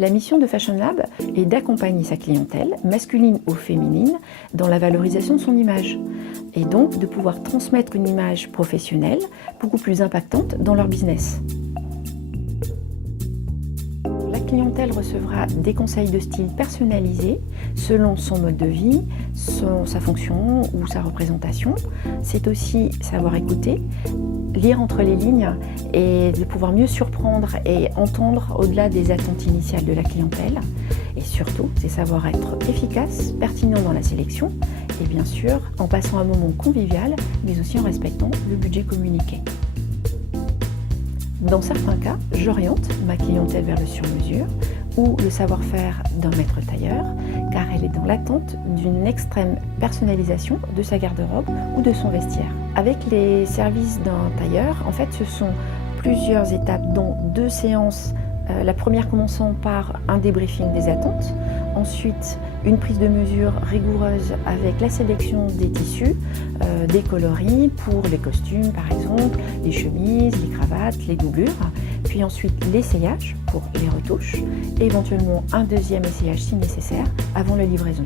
La mission de Fashion Lab est d'accompagner sa clientèle, masculine ou féminine, dans la valorisation de son image et donc de pouvoir transmettre une image professionnelle beaucoup plus impactante dans leur business. La clientèle recevra des conseils de style personnalisés selon son mode de vie, sa fonction ou sa représentation. C'est aussi savoir écouter, lire entre les lignes et de pouvoir mieux surprendre et entendre au-delà des attentes initiales de la clientèle. Et surtout, c'est savoir être efficace, pertinent dans la sélection et bien sûr en passant un moment convivial, mais aussi en respectant le budget communiqué. Dans certains cas, j'oriente ma clientèle vers le sur-mesure ou le savoir-faire d'un maître tailleur, car elle est dans l'attente d'une extrême personnalisation de sa garde-robe ou de son vestiaire. Avec les services d'un tailleur, en fait, ce sont plusieurs étapes, dont 2 séances. La première commençant par un débriefing des attentes, ensuite une prise de mesure rigoureuse avec la sélection des tissus, des coloris pour les costumes par exemple, les chemises, les cravates, les doublures, puis ensuite l'essayage pour les retouches et éventuellement un deuxième essayage si nécessaire avant la livraison.